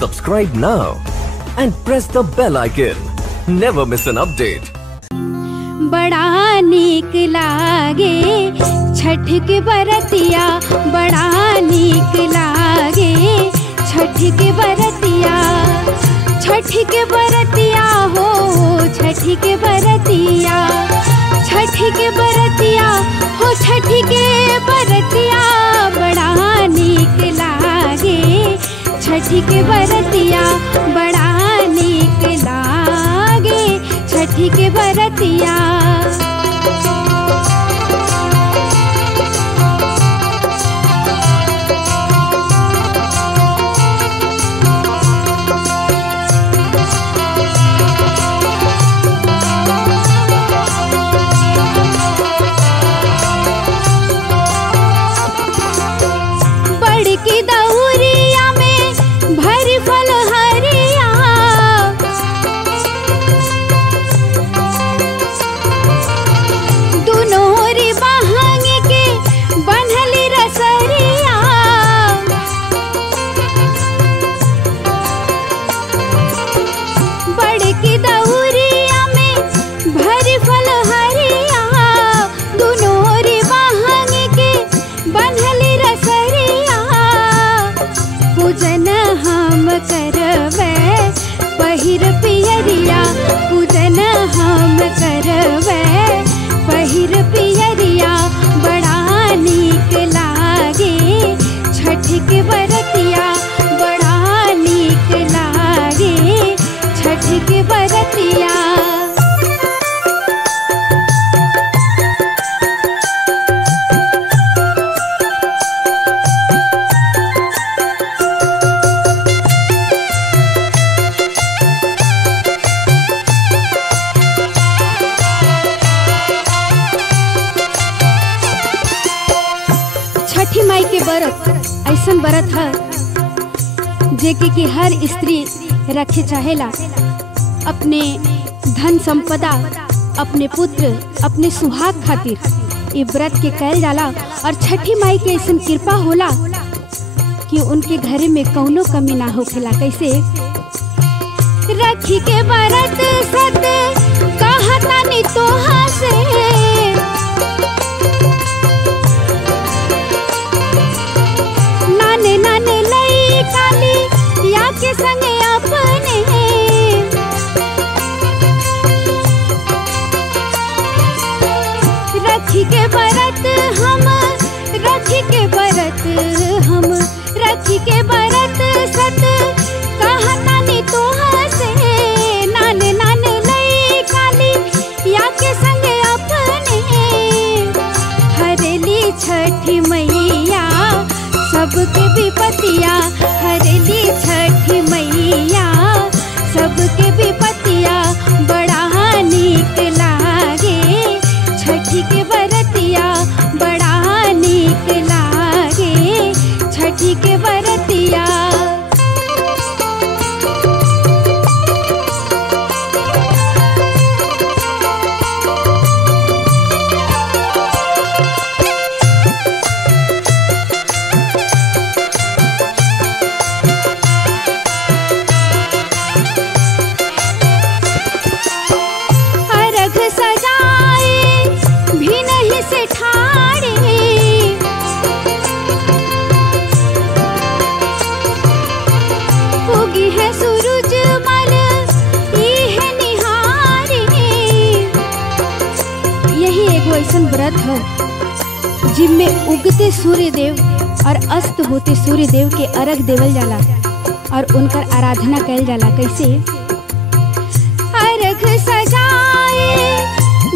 Subscribe now and press the bell icon. Never miss an update. बड़ा नीक लागे छठ के बरतिया, बड़ा नीक लागे छठ के बरतिया। छठ के बरतिया हो, छठ के बरतिया, छठ के बरतिया हो, छठ के बरतिया। बड़ा नीक लागे छठ के बरतिया, बड़ा नीक लागे छठ के बरतिया। बड़की दउरिया में भरी फल हरिया, दुनोरी बहंग के बन्हली रसरिया। बड़की दउरिया में भरी फल हरिया, दुनोरी बहंग के बन्हली रसरिया। पूजन हम करवे पहिर पियरिया, पूजन हम करवे पहिर पियरिया। बड़ा नीक लागे छठ के बरतिया, बड़ा नीक लागे छठ के बरतिया। छठी माई के व्रत ऐसन व्रत है जेके कि हर स्त्री रखे चाहेला। अपने धन संपदा, अपने पुत्र, अपने सुहाग खातिर ये व्रत के कैल जाला। और छठी माई के ऐसन कृपा होला कि उनके घरे में कौनो कमी ना होखेला। कैसे रखी के व्रत सत कहता नी तोहा से, नाने नाने लई काली या के संगे अपने। रखी के व्रत हम, रखी के व्रत हम, रखी के व्रत सत कहता नी तोहा से, नाने नाने लई काली या के संगे अपने। हरेली छठी मैया सबके विपतिया, हरेली छठी मैया सबके विपतिया। बड़ा नीक लागे छठ के बरतिया, बड़ा नीक लागे छठ के बरतिया। अर्घ सजाए भी नहीं से ठाड़े, उगी है सूरज मल ई है निहारे। यही एगो ऐसन व्रत है जिनमें उगते सूर्य देव और अस्त होते सूर्य देव के अर्घ देवल जाला और उनकर आराधना कैल जाला। कैसे अर्घ सजाए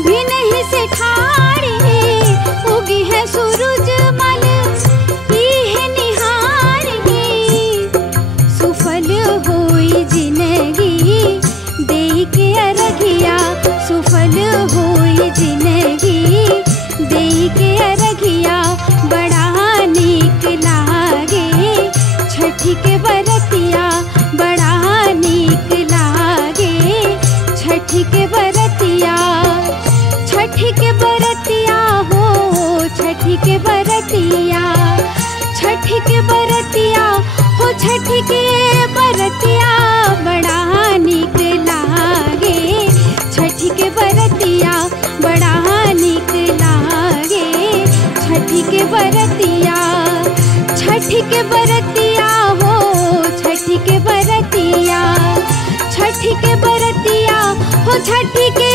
भी नहीं से ठाड़े, उगी है सूरज मल ई है निहारे। सुफल होई जिंदगी देई के अर्घिया, सुफल होई जिंदगी देई के अर्घिया। बड़ा नीक लागे छठ के बरतिया, बड़ा नीक लागे छठ के बरतिया। छठ के बरतिया हो, छठ के बरतिया। के बरतिया हो, छठी के बरतिया, छठी के बरतिया हो, छठी के